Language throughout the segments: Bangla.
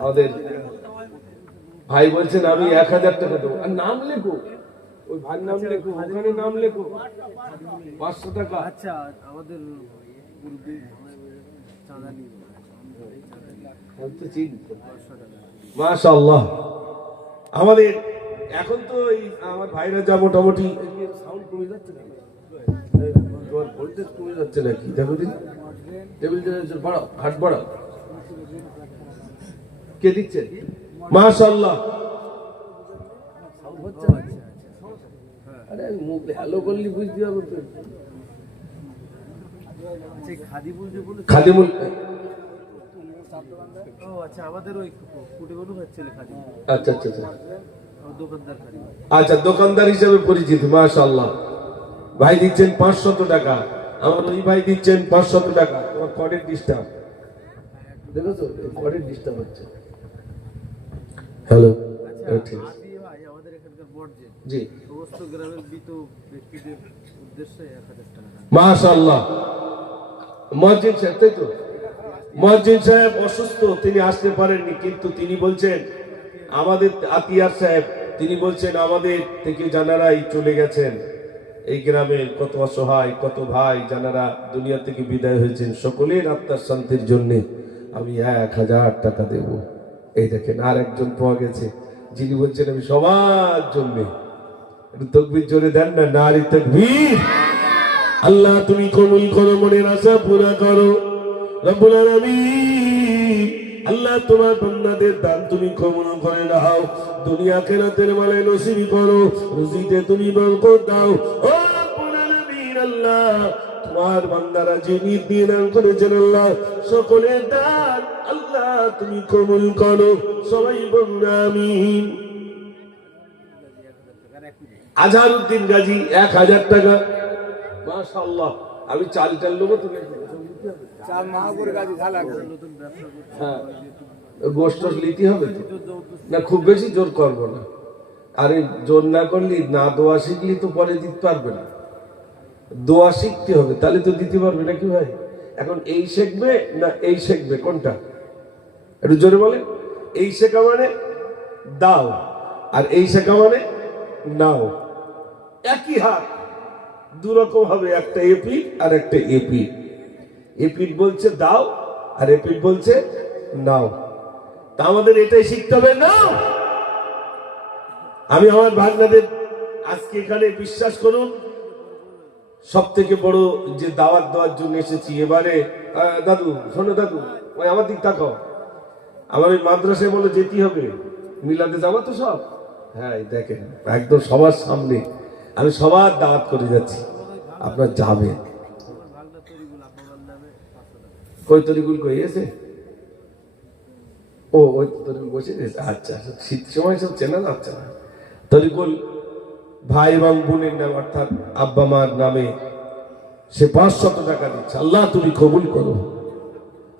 আমাদের ভাই বলছেন আমি 1000 টাকা দেবো, আর নাম লেখো, ওই ভাইয়ের নাম লেখো, ওখানে নাম লেখো, 500 টাকা। আচ্ছা, আমাদের মাশাআল্লাহ। আমাদের এখন তো এই আমার ভাইরা যা মোটামুটি সাউন্ড কমে যাচ্ছে না, ভোল্টেজ কমে যাচ্ছে নাকি, দেখো দিন টেবিল বাড়াও, হাত বাড়াও। কে দিচ্ছে? মাশাআল্লাহ। আরে মুখ হ্যালো করলি বুঝতে হবে তো। খাদিমুল, ও আচ্ছা, আমাদের ওই কুটিগণু হচ্ছে খাদিম। আচ্ছা আচ্ছা আচ্ছা, দোকানদার খাদিম। আচ্ছা, দোকানদার হিসেবে পরিচিত। মাশাআল্লাহ। ভাই দিচ্ছেন 500 টাকা, আমার ওই ভাই দিচ্ছেন 500 টাকা। তোমার কর্ডের ডিস্টার্ব দেখেছো, কর্ডের ডিস্টার্ব হচ্ছে। হ্যালো, ঠিক আছে ভাই, আমাদের এখানকার বর্জ্য জি সমস্ত গ্রামের মৃত ব্যক্তিদের উদ্দেশ্যে 1000 টাকা। মাশাআল্লাহ। মুয়াজ্জিন সাহেব, তাই তো? মুয়াজ্জিন সাহেব অসুস্থ, তিনি আসতে পারেননি, কিন্তু তিনি বলছেন আমাদের আতিয়ার সাহেব, তিনি বলছেন আমাদের থেকে জানারাই চলে গেছেন, এই গ্রামের কত অসহায়, কত ভাই জানারা দুনিয়া থেকে বিদায় হয়েছেন, সকলের আত্মার শান্তির জন্য আমি 1000 টাকা দেব। এই দেখেন আর একজন পাওয়া গেছে, যিনি বলছেন আমি সবার জন্য। একটু তাকবীর জোরে দেন না, নারী তাকবীর। আল্লাহ তুমি কবুল করো, মনের আশা পুরা করো রব্বুল আলামিন। আল্লাহ তোমার বান্দাদের দান তুমি কবুল করে নাও, দুনিয়া আখিরাতের মালে নসিব করো, রুজিতে তুমি বরকত দাও ও রব্বুল আলামিন। আল্লাহ তোমার বান্দারা যে নিয়ত নিয়ে দান করেছেন, আল্লাহ সকলের দান আল্লাহ তুমি কবুল করো, সবাই বলুন আমিন। আজহারউদ্দিন গাজী 1000 টাকা। মাশাআল্লাহ। আমি চাল নেবো, তুমি চাল মাহবুর গাজী ঢালা হ্যাঁ গোষ্ঠ লিতে হবে তো না, খুব বেশি জোর করবো না। আরে জোর না করলি, না দোয়া শিখলি তো পরে দিতে পারবে না, দোয়া শিখতে হবে, তাহলে তো দিতে পারবে নাকি ভাই? এখন এই শিখবে না এই শিখবে, কোনটা একটু জোরে বলে? এই শেখা মানে দাও, আর এই শেখা মানে নাও, একই হাত, দুরকম হবে, একটা এপি আর একটা এপি। এপিট বলছে দাও আর এপিট বলছে নাও। তা আমাদের এটাই শিখতে হবে না। আমি আমার ভাগনাদের আজকে এখানে বিশ্বাস করুন সব থেকে বড় যে দাওয়াত দেওয়ার জন্য এসেছি এবারে। দাদু শোনো, দাদু ওই আমার দিক তাকাও, আমার ওই মাদ্রাসায় বলে যেতে হবে, মিলাদে যাবো তো সব। হ্যাঁ দেখেন একদম সবার সামনে আমি সবার দাওয়াত করে যাচ্ছি, আপনার যাবেন। কই তরিকুল কই এসে? ও ওই তরিকুল বসে গেছে। আচ্ছা, শীত সময় সব চেনা যাচ্ছে না। তরিকুল ভাই এবং বোনের নাম অর্থাৎ আব্বা মার নামে সে 500 টাকা দিচ্ছে। আল্লাহ তুমি কবুল করো,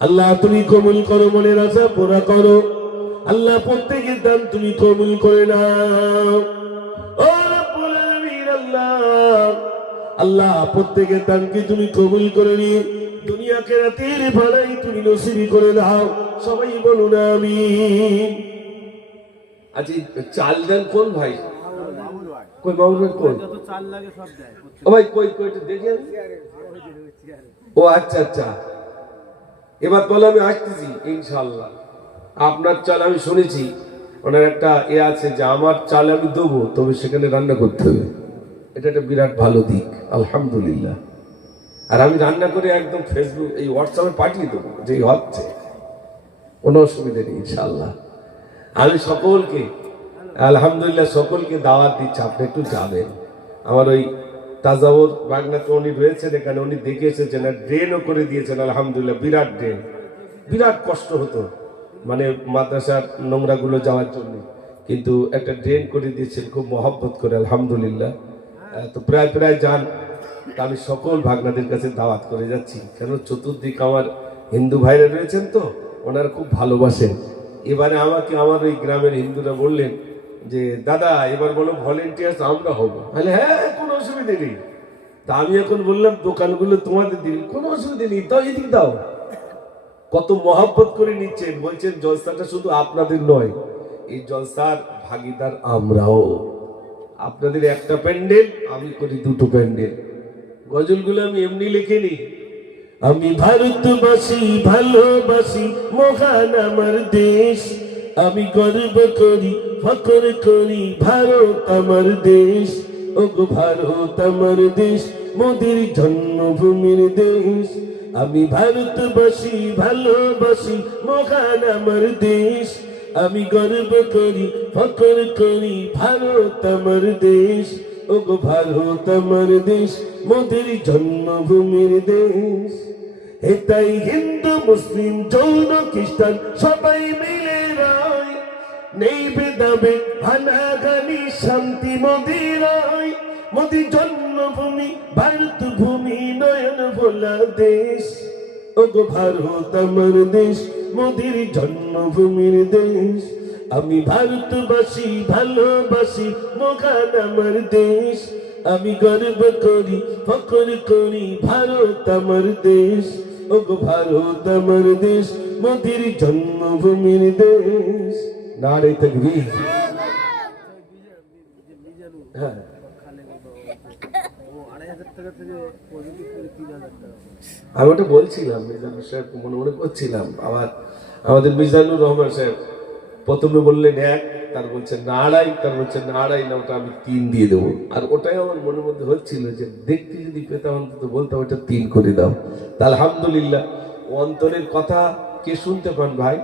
আল্লাহ তুমি কবুল করো, মনের আশা পুরা করো, আল্লাহ প্রত্যেকের দান তুমি কবুল করে নাও ও রব্বুল আলামিন। আল্লাহ আল্লাহ প্রত্যেকের দানকে তুমি কবুল করে নিয়ে দুনিয়া আখিরাতের ভালাই তুমি নসিব করে দাও, সবাই বলুন আমিন। আজ চাল দেন কোন ভাই? কই বাবুর ভাই কই? যত চাল লাগে সব দেয়। ও ভাই কই কই একটু দেখেন। ও আচ্ছা আচ্ছা, এবার বলে আমি আসতেছি ইনশাআল্লাহ। আপনার চাল আমি শুনেছি ওনার একটা আছে যে আমার চাল আমি দেবো, তবে সেখানে রান্না করতে হবে, এটা একটা বিরাট ভালো দিক আলহামদুলিল্লাহ। আর আমি রান্না করে একদম ফেসবুক এই হোয়াটসঅ্যাপে পাঠিয়ে দেবো, যে হচ্ছে কোনো অসুবিধা নেই ইনশাআল্লাহ। আমি সকলকে আলহামদুলিল্লাহ সকলকে দাওয়াত দিচ্ছি, আপনি একটু যাবেন। আমার ওই তাজাউর বাগনাতে উনি রয়েছেন এখানে, উনি দেখে এসেছেন আর ড্রেনও করে দিয়েছেন আলহামদুলিল্লাহ, বিরাট ড্রেন। বিরাট কষ্ট হতো মানে মাদ্রাসার নোংরাগুলো যাওয়ার জন্য, কিন্তু একটা ড্রেন করে দিয়েছেন খুব মহব্বত করে আলহামদুলিল্লাহ। তো প্রায় প্রায় যান। আমি সকল ভাগনাদের কাছে দাওয়াত করে যাচ্ছি, কেন চতুর্দিক আমার হিন্দু ভাইরা রয়েছেন তো ওনারা খুব ভালোবাসেন। এবারে আমাকে আমার ওই গ্রামের হিন্দুরা বললেন যে দাদা এবার বলো ভলেন্টিয়ার্স আমরা হবো। হ্যাঁ কোনো অসুবিধা নেই, তা আমি এখন বললাম দোকানগুলো তোমাদের দিন, কোনো অসুবিধা নেই, তাও এদিক দাও। কত মহব্বত করে নিচ্ছেন, বলছেন জলসাটা শুধু আপনাদের নয়, এই জলসার ভাগিদার আমরাও। আপনাদের একটা প্যান্ডেল, আমি করি দুটো প্যান্ডেল। গজলগুলো আমি এমনি লিখিনি। আমি ভারতবাসী, ভালোবাসি মহান আমার দেশ, আমি গর্ব করি, ফখর করি, ভারত আমার দেশ। ওগো ভারত আমার দেশ, মোদের জন্মভূমির দেশ। আমি ভারতবাসী, ভালোবাসি মহান আমার দেশ, আমি গর্ব করি, ফখর করি, ভারত আমার দেশ। ওগো ভারত আমার দেশ, মোদের জন্মভূমির দেশ। এটাই হিন্দু মুসলিম জৈন খ্রিস্টান সবাই মিলে রয়, নেই ভেদাভেদ হানাহানি শান্তি মোদের রয়। মোদি জন্মভূমি ভারত ভূমি নয়ন ভোলা দেশ। ওগো ভারত আমার দেশ, মোদির জন্মভূমির দেশ। আমি ভারতবাসী, ভালোবাসি মহান আমার দেশ, আমি গর্ব করি, ফখর করি, ভারত আমার দেশ। ওগো ভারত আমার দেশ, মোদির জন্মভূমির দেশ। নারে তাকবীর। হ্যাঁ, ও 2,500 টাকা থেকে পজিটিভ করে 3,000 টাকা। আমি ওটা বলছিলাম, মিজানুর সাহেব মনে মনে করছিলাম। আবার আমাদের মিজানুর রহমান সাহেব প্রথমে বললেন 1, তার বলছে নাড়াই, তার বলছে নাড়াই না, ওটা আমি 3 দিয়ে দেবো। আর ওটাই আমার মনের মধ্যে হচ্ছিল যে দেখতে যদি পেতাম অন্তত বলতাম ওটা 3 করে দাও। তা আলহামদুলিল্লাহ, অন্তরের কথা কে শুনতে পান ভাই?